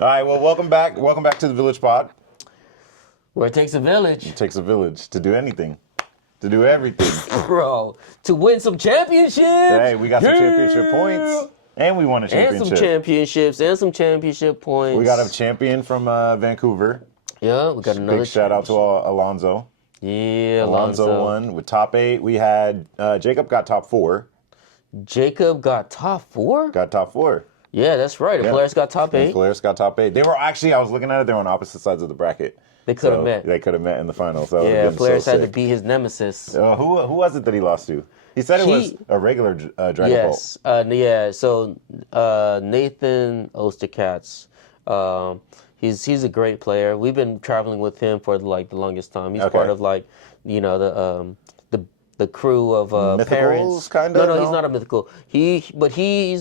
All right, well, welcome back. Welcome back to the Village Pod. Where it takes a village. It takes a village to do anything, to do everything. Bro, to win some championships. Hey, we got some championship points, and we won a championship. And some championships, and some championship points. We got a champion from Vancouver. Yeah, we got another Big shout out to Alonzo. Yeah, Alonzo won with top 8. We had Jacob got top 4. Jacob got top 4? Got top 4. Yeah, that's right. The players got top 8. The players got top 8. They were actually, I was looking at it, they were on opposite sides of the bracket. They could have met. They could have met in the finals. So yeah, players had to beat his nemesis. Who was it that he lost to? He said it was a regular Dragon Yes. Yeah, so Nathan Osterkatz, he's a great player. We've been traveling with him for like the longest time. He's part of like, you know, the crew of parents. Kind of? No, he's not a mythical. He's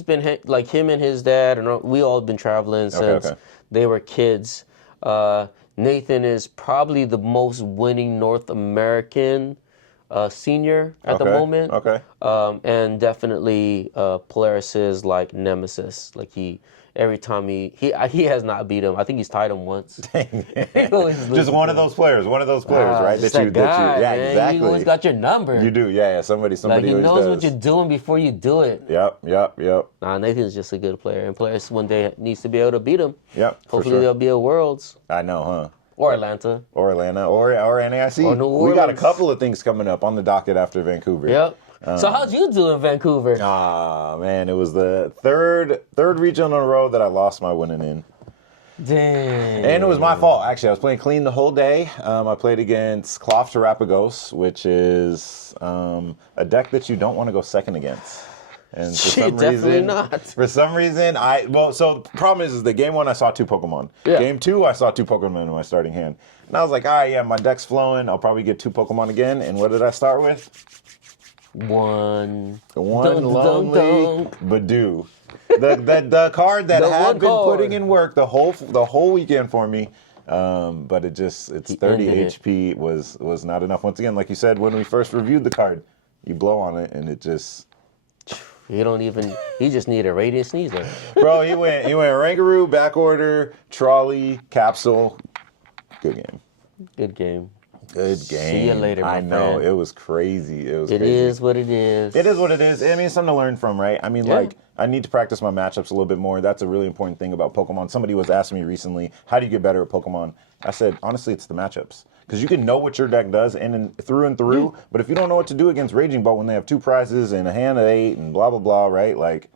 been like him and his dad, and we all been traveling since they were kids. Nathan is probably the most winning North American senior at the moment. Okay. And definitely Polaris's like nemesis. Like every time he has not beat him. I think he's tied him once. Just one of those players, right? That guy, yeah, man. exactly. You always got your number. You do, yeah. Somebody Like he knows always what you're doing before you do it. Yep. Nah, Nathan's just a good player, and Polaris one day needs to be able to beat him. Yep. Hopefully there'll be a Worlds. I know, huh? Or Atlanta. Or NAIC. Or New Orleans. We got a couple of things coming up on the docket after Vancouver. Yep. So how'd you do in Vancouver? Man, it was the third region in a row that I lost my winning in. Dang. And it was my fault, actually. I was playing clean the whole day. I played against Cloth Terapagos, which is a deck that you don't want to go second against. And for some reason, so the problem is that game 1 I saw 2 Pokemon. Yeah. Game 2 I saw 2 Pokemon in my starting hand. And I was like, all right, yeah, my deck's flowing. I'll probably get 2 Pokemon again. And what did I start with? One lonely Badoo. The card that had been putting in work the whole weekend for me. But it's 30 HP was not enough. Once again, like you said, when we first reviewed the card, you blow on it and it just... He just needed a Radiant Sneasel. Bro, he went Rangaroo, backorder, Trolley, Capsule. Good game. Good game. See you later, my friend. I know. It was crazy. It is what it is. It is what it is. I mean, it's something to learn from, right? I mean, like, I need to practice my matchups a little bit more. That's a really important thing about Pokemon. Somebody was asking me recently, how do you get better at Pokemon? I said, honestly, it's the matchups. Because you can know what your deck does through, but if you don't know what to do against Raging Bolt when they have 2 prizes and a hand of 8 and blah, blah, blah, right? Like,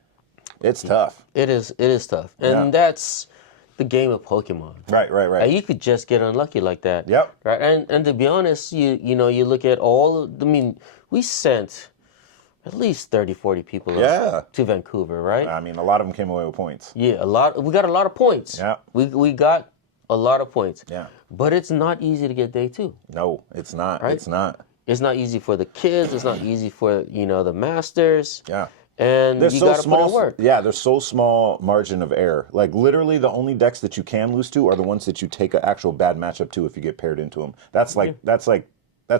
it's tough. It is tough. And that's the game of Pokemon. Right. And you could just get unlucky like that. Yep. Right. And to be honest, you look at we sent at least 30, 40 people to Vancouver, right? I mean, a lot of them came away with points. Yeah, we got a lot of points. Yeah. We got a lot of points. Yeah. But it's not easy to get day 2. No, it's not. Right? It's not. It's not easy for the kids. It's not easy for, the masters. Yeah. And you got to put in work. Yeah, there's so small margin of error. Like, literally, the only decks that you can lose to are the ones that you take an actual bad matchup to if you get paired into them. That's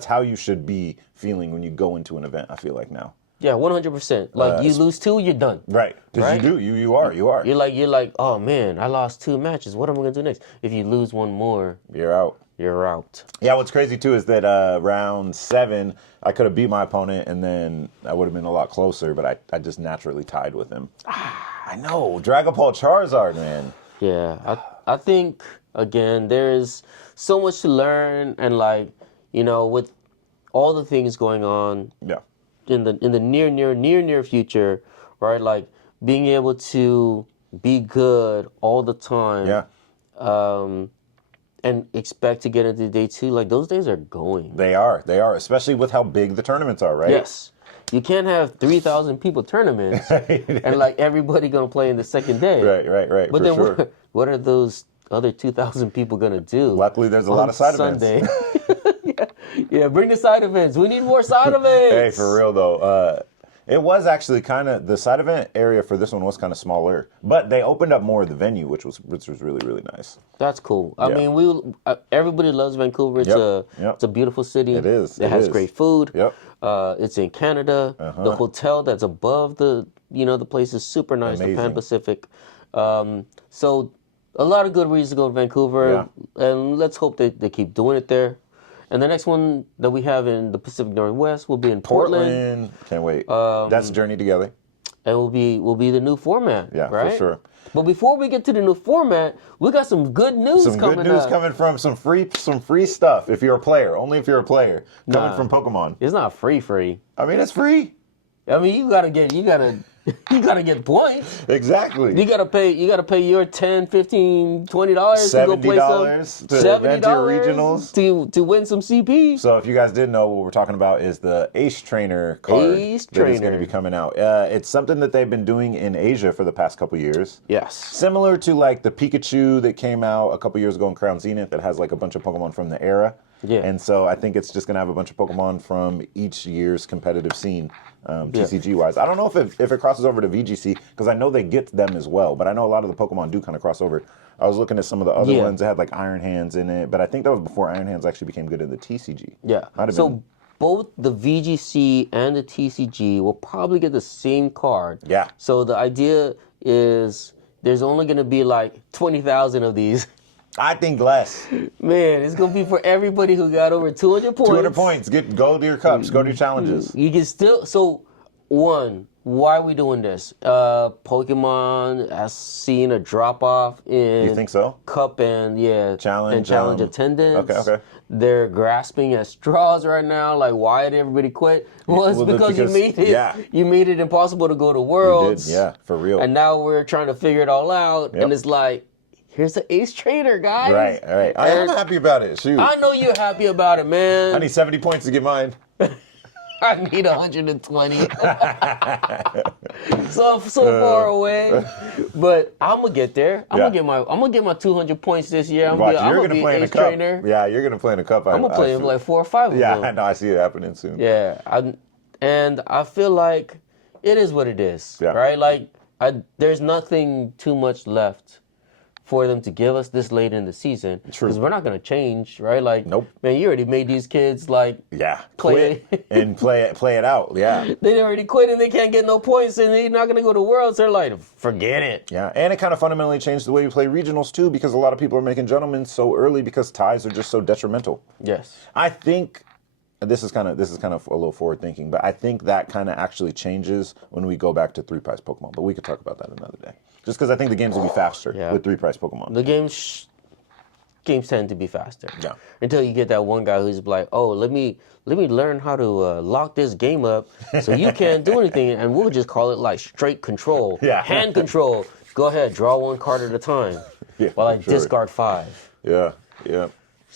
how you should be feeling when you go into an event, I feel like now. Yeah, 100%. Like, you lose 2, you're done. Right. Because you do. You are. You're like, oh, man, I lost 2 matches. What am I going to do next? If you lose 1 more, you're out. Yeah, what's crazy, too, is that round 7, I could have beat my opponent, and then I would have been a lot closer, but I just naturally tied with him. I know. Dragapult Charizard, man. Yeah, I think, again, there's so much to learn, and, like, with all the things going on in the near future, right? Like, being able to be good all the time. Yeah. And expect to get into day 2, like those days are going. They are, especially with how big the tournaments are, right? Yes. You can't have 3,000 people tournaments and like everybody gonna play in the second day. Right. But then what are those other 2,000 people gonna do? Luckily, there's a lot of side Sunday. events. yeah, bring the side events. We need more side events. Hey, for real though. It was actually the side event area for this one was kind of smaller, but they opened up more of the venue, which was really, really nice. That's cool. I mean, everybody loves Vancouver. It's a beautiful city. It is. It has great food. Yep. It's in Canada. The hotel that's above the place is super nice. Amazing. The Pan Pacific. So a lot of good reasons to go to Vancouver, and let's hope they keep doing it there. And the next one that we have in the Pacific Northwest will be in Portland. Can't wait. That's a journey together. And will be the new format. Yeah, right? for sure. But before we get to the new format, we got some good news coming up. Some good news coming from some free stuff if you're a player. Only if you're a player. Coming from Pokemon. It's not free. I mean, it's free. I mean, you gotta get points. Exactly. You gotta pay your $10, $15, $20 to go play some $70 regionals to win some CP. So if you guys didn't know, what we're talking about is the Ace Trainer card that is going to be coming out. It's something that they've been doing in Asia for the past couple years. Yes. Similar to like the Pikachu that came out a couple years ago in Crown Zenith that has like a bunch of Pokemon from the era. Yeah. And so I think it's just going to have a bunch of Pokemon from each year's competitive scene, TCG-wise. I don't know if it crosses over to VGC, because I know they get them as well, but I know a lot of the Pokemon do kind of cross over. I was looking at some of the other ones that had like Iron Hands in it, but I think that was before Iron Hands actually became good in the TCG. Yeah. So both the VGC and the TCG will probably get the same card. Yeah. So the idea is there's only going to be like 20,000 of these. I think less. Man, it's going to be for everybody who got over 200 points. 200 points. Go to your cups. Go to your challenges. You can still... So, one, why are we doing this? Pokemon has seen a drop-off in... You think so? Cup and, challenge attendance. Okay. They're grasping at straws right now. Like, why did everybody quit? Well, it's because you made it. Yeah. You made it impossible to go to Worlds. You did, for real. And now we're trying to figure it all out. And it's like... Here's the Ace Trainer, guys. Right. I'm happy about it. Shoot. I know you're happy about it, man. I need 70 points to get mine. I need 120. So I'm so far away. But I'm gonna get there. I'm gonna get my 200 points this year. I'm gonna be Ace Trainer. Yeah, you're gonna play in a cup. I'm gonna play in like 4 or 5 of them. Yeah, I know. I see it happening soon. Yeah, and I feel like it is what it is. Yeah. Right? Like there's nothing too much left for them to give us this late in the season. True. Because we're not going to change, right? Like, nope. Man, you already made these kids, like... Yeah, quit and play it out, yeah. They already quit and they can't get no points and they're not going to go to Worlds. They're like, forget it. Yeah, and it kind of fundamentally changed the way you play regionals, too, because a lot of people are making gentlemen so early because ties are just so detrimental. Yes. I think... This is kind of a little forward thinking, but I think that kind of actually changes when we go back to 3-prize Pokemon. But we could talk about that another day. Just because I think the games will be faster with 3-prize Pokemon. The games tend to be faster. Yeah. Until you get that one guy who's like, oh, let me learn how to lock this game up so you can't do anything, and we'll just call it like straight control. Yeah. Hand control. Go ahead, draw one card at a time. While I discard 5. Yeah.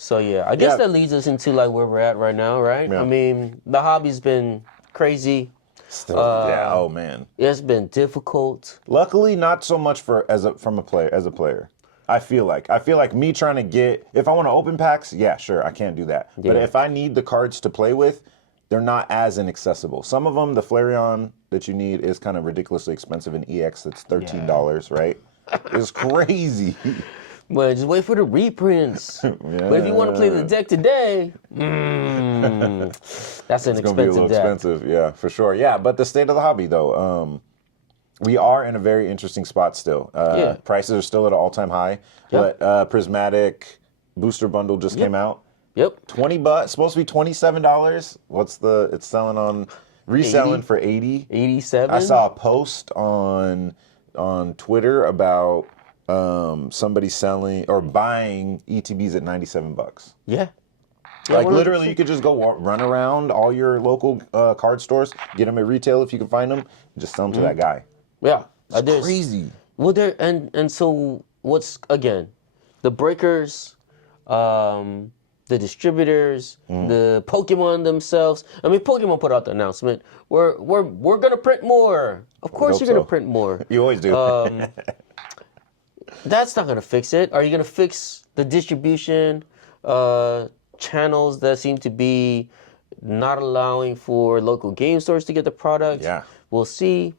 So I guess that leads us into like where we're at right now, right? Yeah. I mean, the hobby's been crazy. Still, oh man, it's been difficult. Luckily, not so much as a player. I feel like me trying to get, if I want to open packs, yeah, sure, I can't do that. Yeah. But if I need the cards to play with, they're not as inaccessible. Some of them, the Flareon that you need is kind of ridiculously expensive in EX. That's $13, right? It's crazy. Well, just wait for the reprints. But if you want to play the deck today, that's an expensive deck. It's going to be a little expensive, yeah, for sure. Yeah, but the state of the hobby, though, we are in a very interesting spot still. Prices are still at an all-time high, but Prismatic Booster Bundle just came out. Yep. $20, supposed to be $27. It's selling on, reselling 80? For 80. 87? I saw a post on Twitter about... somebody selling or buying ETBs at $97. Yeah. Like literally, you could just go run around all your local card stores, get them at retail if you can find them, and just sell them to that guy. Yeah, it's crazy. Well, and so what's again, the breakers, the distributors, the Pokemon themselves. I mean, Pokemon put out the announcement. We're gonna print more. Of course, you're gonna print more. You always do. That's not going to fix it. Are you going to fix the distribution channels that seem to be not allowing for local game stores to get the product? Yeah. We'll see.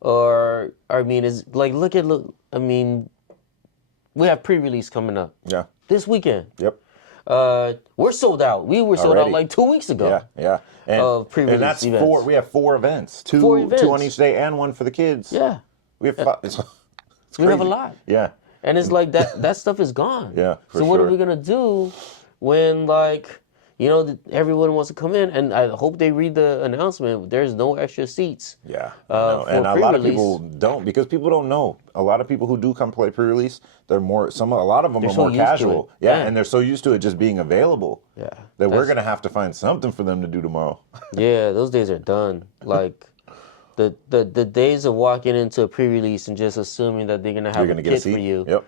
Or, I mean, I mean, we have pre-release coming up. Yeah. This weekend. Yep. We're sold out. We were sold out like 2 weeks ago. Yeah. Of pre-release and that's events. We have 4 events. Two on each day and one for the kids. Yeah. We have 5. We have a lot. Yeah. And it's like that stuff is gone. Yeah, for So what sure. are we going to do when, like, you know, everyone wants to come in? And I hope they read the announcement. There's no extra seats. Yeah, I know. And a lot of people don't, because people don't know. A lot of people who do come play pre-release, a lot of them are so more used to casual. it. Yeah, Yeah. and they're so used to it just being available. Yeah. That we're going to have to find something for them to do tomorrow. Yeah, those days are done. Like, the days of walking into a pre-release and just assuming that they're going to have a kit for you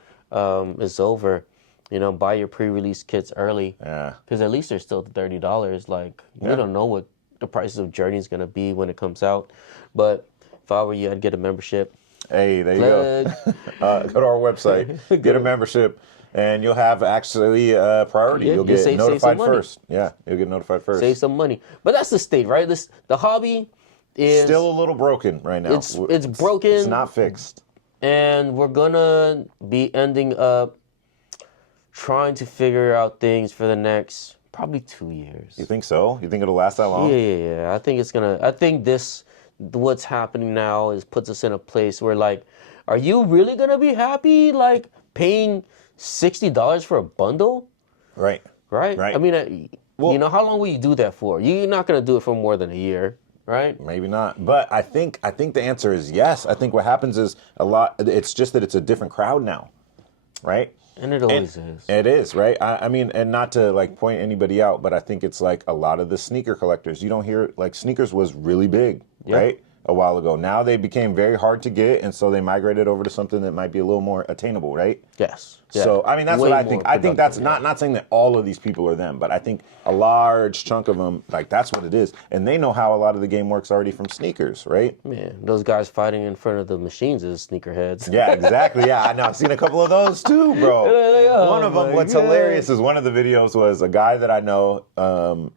is over. You know, buy your pre-release kits early. Yeah. Because at least they're still $30. Like, we don't know what the prices of Journey is going to be when it comes out. But if I were you, I'd get a membership. Hey, there you go. Go to our website, get a membership, and you'll have actually priority. Yeah, you'll get save notified some money. first. Yeah, you'll get notified first. Save some money. But that's the state, right? The hobby is... Still a little broken right now. It's broken. It's not fixed. And we're going to be ending up trying to figure out things for the next probably 2 years. You think so? You think it'll last that long? Yeah. I think what's happening now puts us in a place where, like, are you really gonna be happy, like, paying $60 for a bundle? Right. I mean, you know, how long will you do that for? You're not gonna do it for more than a year, right? Maybe not. But I think the answer is yes. I think what happens is it's just that it's a different crowd now, right? And it always is. It is, right? I mean, and not to, like, point anybody out, but I think it's like a lot of the sneaker collectors. You don't hear, like, sneakers was really big, right? A while ago. Now they became very hard to get, and so they migrated over to something that might be a little more attainable, right? Yes. Yeah. So, I mean, that's Way what I more think. I think that's productive, not saying that all of these people are them, but I think a large chunk of them, like, that's what it is. And they know how a lot of the game works already from sneakers, right? Yeah, those guys fighting in front of the machines is sneakerheads. Yeah, exactly. Yeah, I know. I've seen a couple of those too, bro. One of them, what's hilarious is one of the videos was a guy that I know, and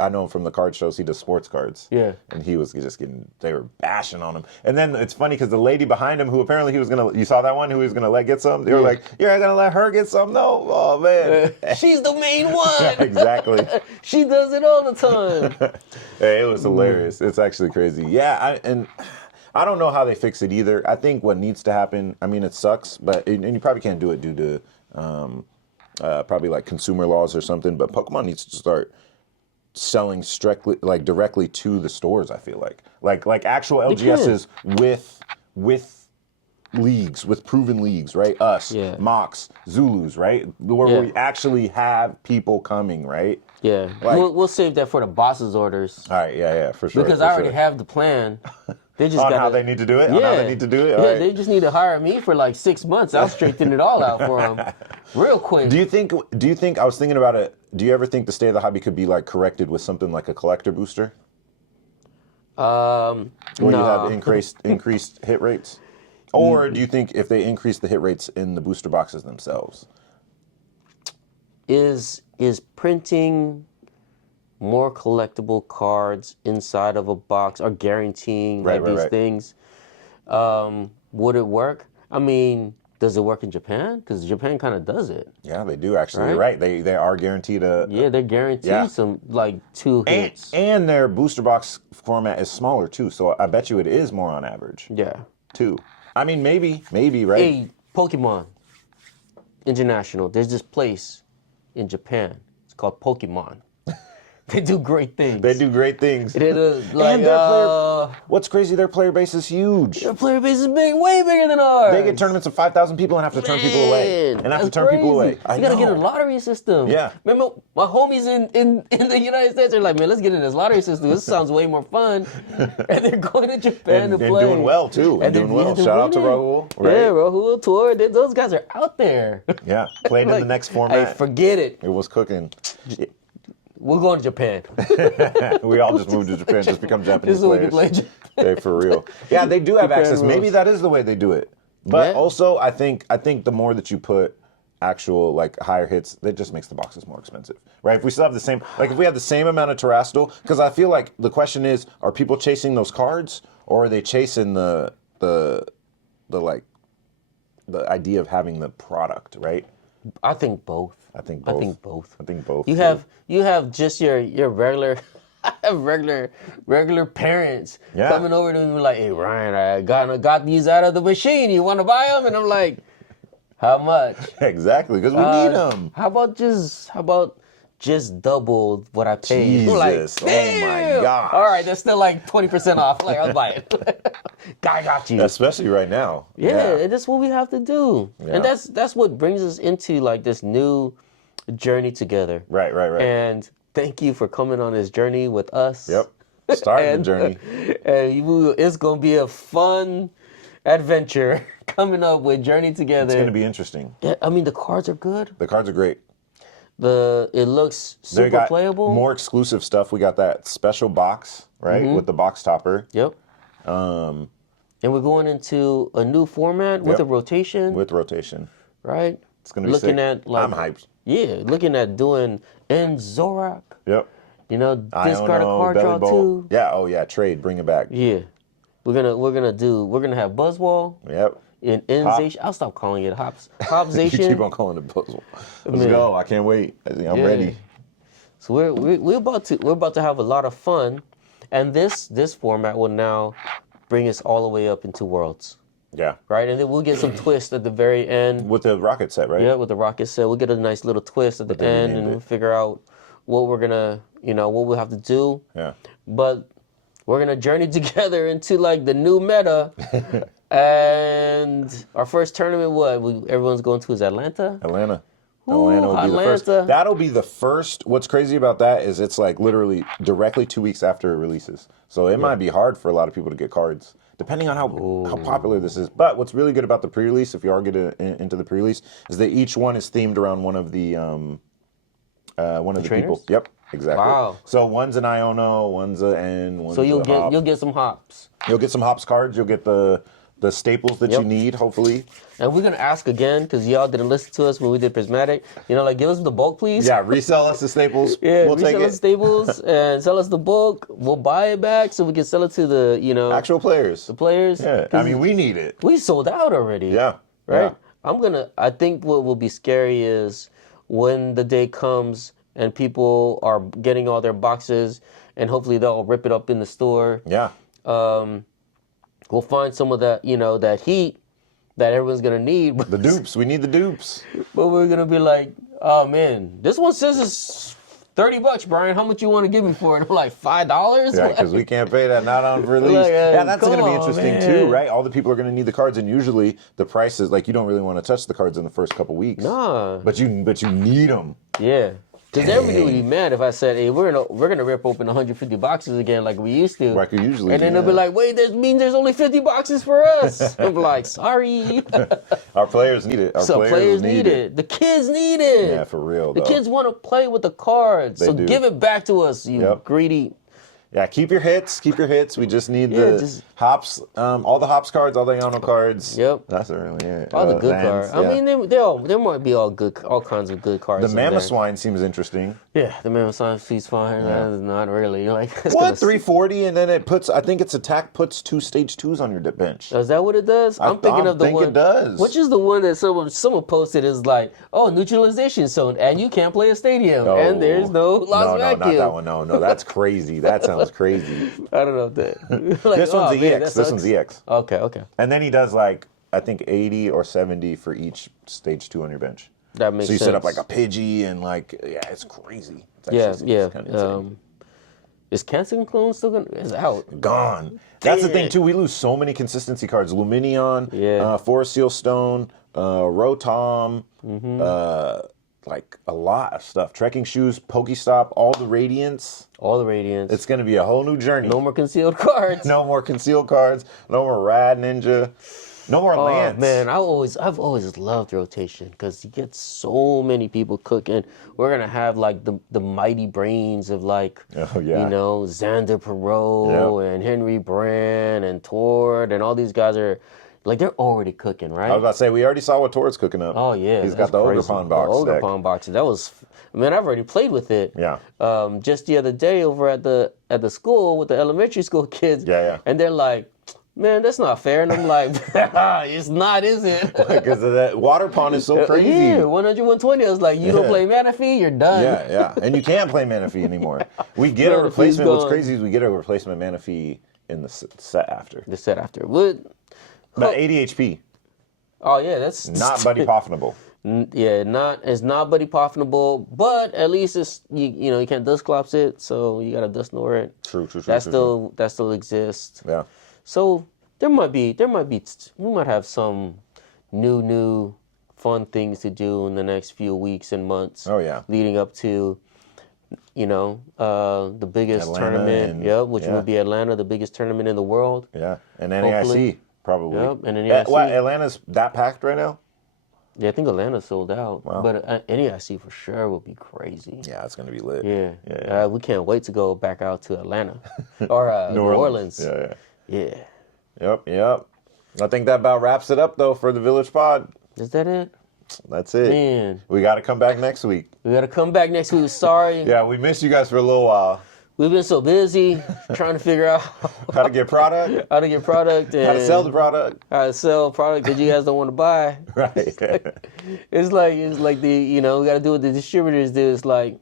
I know him from the card shows. He does sports cards. Yeah. And he was just they were bashing on him. And then it's funny because the lady behind him, who apparently you saw that one, who he was going to let get some? They were like, you're not going to let her get some? No? Oh, man. She's the main one. Yeah, exactly. She does it all the time. Hey, it was hilarious. It's actually crazy. Yeah, I don't know how they fix it either. I think what needs to happen, I mean, it sucks, and you probably can't do it due to probably like consumer laws or something, but Pokemon needs to start selling directly to the stores, I feel like actual LGSs with leagues, with proven leagues, right? Us, Mox, Zulus, right? Where we actually have people coming, right? Yeah, like, we'll save that for the boss's orders. All right, yeah, for sure. Because I already have the plan. They just how they need to do it? Yeah. On how they need to do it? All right. They just need to hire me for like 6 months. I'll straighten it all out for them real quick. Do you think, I was thinking about it, do you ever think the state of the hobby could be like corrected with something like a collector booster? Where you have increased hit rates? Or do you think if they increase the hit rates in the booster boxes themselves? Is printing more collectible cards inside of a box or guaranteeing these things, would it work? I mean, does it work in Japan? Because Japan kind of does it. Yeah, they do actually. You're right. They are guaranteed they're guaranteed some like 2 hits. And their booster box format is smaller too, so I bet you it is more on average. Yeah. 2. I mean, maybe, right? Hey, Pokemon International. There's this place in Japan. It's called Pokemon. They do great things. They do great things. It is like, and their player, what's crazy, their player base is huge. Their player base is big, way bigger than ours. They get tournaments of 5,000 people and have to turn people away. And have to turn people away. You gotta get a lottery system. Yeah. Remember, my homies in the United States are like, man, let's get in this lottery system. This sounds way more fun. And they're going to Japan to play. And doing well, too. And doing well. Shout out to Rahul. Right? Yeah, Rahul, Tour. Those guys are out there. Yeah. Playing in the next format. Hey, forget it. It was cooking. We're going to Japan. We all just moved to Japan, just become Japanese players. Hey, for real. Yeah, they do have access. Rules. Maybe that is the way they do it. But also, I think the more that you put actual like higher hits, that just makes the boxes more expensive, right? If we still have the same, like if we have the same amount of Terastal, because I feel like the question is, are people chasing those cards, or are they chasing the idea of having the product, right? I think both. I think both. You have just your regular regular parents coming over to me like, hey Ryan, I got these out of the machine. You want to buy them? And I'm like, How much? Exactly, because we need them. How about just double what I paid? Jesus, Like, oh my gosh. All right, that's still like 20% off. Like, I'll buy it. I got you. Especially right now. Yeah, and that's what we have to do. Yeah. And that's what brings us into like this new journey together. Right. And thank you for coming on this journey with us. Yep. Starting the journey. And it's going to be a fun adventure coming up with Journey Together. It's going to be interesting. Yeah, I mean, the cards are good. The cards are great. It looks super They got playable. More exclusive stuff. We got that special box, right, with the box topper. Yep. And we're going into a new format with a rotation. With rotation. Right? It's going to be looking sick. at like I'm hyped. Yeah, looking at doing Zorak. Yep. You know, discard a card draw too. Yeah, oh yeah, trade, bring it back. Yeah. We're gonna have Buzzwall. Yep. In Enzation. I'll stop calling it Hopzation. You keep on calling it Buzzwall. Let's go. I can't wait. I'm ready. So we're about to have a lot of fun, and this format will now bring us all the way up into Worlds. Yeah. Right, and then we'll get some twist at the very end. With the rocket set, right? Yeah, with the rocket set, we'll get a nice little twist at the end, and we'll figure out what we're gonna, what we'll have to do. Yeah. But we're gonna journey together into like the new meta. And our first tournament, everyone's going to is Atlanta? Atlanta. Ooh, Atlanta will be the first. Atlanta. That'll be the first. What's crazy about that is it's like literally directly 2 weeks after it releases. So it might be hard for a lot of people to get cards, depending on how popular this is. But what's really good about the pre-release, if you are getting into the pre-release, is that each one is themed around one of the people. Yep, exactly. Wow. So one's an Iono, one's an N, one's So a Hop. you'll get some hops. You'll get some hops cards. You'll get the staples that you need, hopefully. And we're gonna ask again because y'all didn't listen to us when we did Prismatic. Like give us the bulk, please. Yeah, resell us the staples. Yeah, we'll take resell us the staples and sell us the bulk. We'll buy it back so we can sell it to the actual players. The players. Yeah, I mean we need it. We sold out already. Yeah. Right. Yeah. I think what will be scary is when the day comes and people are getting all their boxes and hopefully they'll rip it up in the store. Yeah. We'll find some of that, that heat that everyone's gonna need. The dupes. We need the dupes. But we're gonna be like, oh man, this one says it's $30, Brian. How much you want to give me for it? I'm like, $5? Yeah, because we can't pay that, not on release. Like, yeah, that's going to be interesting man. too, right? All the people are going to need the cards, and usually the prices, like you don't really want to touch the cards in the first couple weeks. Nah. But you need them. Yeah. Because everybody would be mad if I said, "Hey, we're gonna rip open 150 boxes again like we used to." Like we usually. And then they'll be like, "Wait, that means there's only 50 boxes for us." I'm like, "Sorry." Our players need it. Our players need it. The kids need it. Yeah, for real. The kids want to play with the cards, so do. give it back to us, you greedy. Yeah, keep your hits. Keep your hits. We just need the hops, all the hops cards, all the Iono cards. Yep. That's really it. All the good cards. Yeah. I mean, there might be all kinds of good cards. The Mammoth Swine seems interesting. Yeah, the Mammoth Swine seems fine. Yeah. Not really. Like what? 340, and then it puts. I think its attack puts 2 stage 2s on your bench. Is that what it does? I'm thinking of the one. I think it does. Which is the one that someone posted is like, oh, neutralization zone, and you can't play a stadium, and there's no lost vacuum. No, not that one. No, that's crazy. That sounds crazy. I don't know if that. Like, this one's EX. This one's EX. Okay. And then he does like I think 80 or 70 for each stage 2 on your bench. That makes sense. So you set up like a Pidgey and like it's crazy. It's kind of is Cancer Clone still gonna? Is out. Gone. That's the thing too. We lose so many consistency cards. Luminion, Forest Seal Stone, Rotom, like a lot of stuff. Trekking Shoes, Pokestop, all the Radiants. It's going to be a whole new journey. No more concealed cards. No more concealed cards. No more Rad Ninja. No more Lance. Man, I've always loved rotation because you get so many people cooking. We're gonna have like the mighty brains of like Xander Perot and Henry Brand and Tord and all these guys are like they're already cooking, right? I was about to say we already saw what Tord's cooking up. Oh yeah, he's got the Ogerpon box. The Ogerpon box. That was. I mean, I've already played with it. Yeah. Just the other day over at the school with the elementary school kids. Yeah. And they're like, man, that's not fair. And I'm like, it's not, is it? Because that water pond is so crazy. Yeah, 100, 120. I was like, you don't play Manaphy, you're done. Yeah. And you can't play Manaphy anymore. We get a replacement. What's crazy is we get a replacement Manaphy in the set after. The set after. What? About 80 HP. Oh yeah, that's not buddy profitable. Yeah, it's not buddy profitable, but at least it's you can't dust collapse it, so you gotta dust nor it. True. That still exists. Yeah. So we might have some new fun things to do in the next few weeks and months. Oh yeah. Leading up to the biggest Atlanta tournament, which will be Atlanta, the biggest tournament in the world. Yeah, and NAIC probably. Yep, and NAIC. What, Atlanta's that packed right now? Yeah, I think Atlanta's sold out. Wow. But NAIC for sure will be crazy. Yeah, it's gonna be lit. Yeah. We can't wait to go back out to Atlanta or New Orleans. Yeah. Yep. I think that about wraps it up though for the Village Pod. Is that it? That's it. Man. We got to come back next week. We got to come back next week. Sorry. Yeah, we missed you guys for a little while. We've been so busy trying to figure out how to get product. How to sell the product. How to sell product that you guys don't want to buy. Right. It's like we got to do what the distributors do. It's like,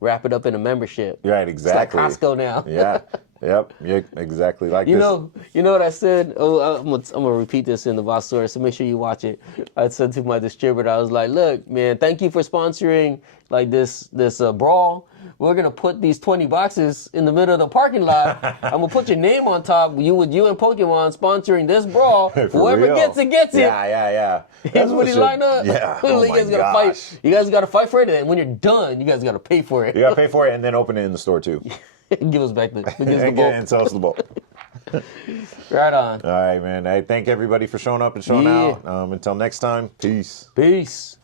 wrap it up in a membership. Right, exactly. It's like Costco now. Yeah. Yep, exactly like you know what I said? Oh, I'm gonna repeat this in the boss story, so make sure you watch it. I said to my distributor, I was like, "Look, man, thank you for sponsoring like this brawl. We're gonna put these 20 boxes in the middle of the parking lot. I'm gonna put your name on top. You and Pokemon sponsoring this brawl. Whoever gets it gets it. Yeah. Here's what he lined up. Yeah. You guys gotta fight. You guys gotta fight for it, and when you're done, you guys gotta pay for it. You gotta pay for it and then open it in the store too. Give us back the and sell us the bulk. Right on. All right, man. Hey, thank everybody for showing up and showing out. Until next time, peace. Peace.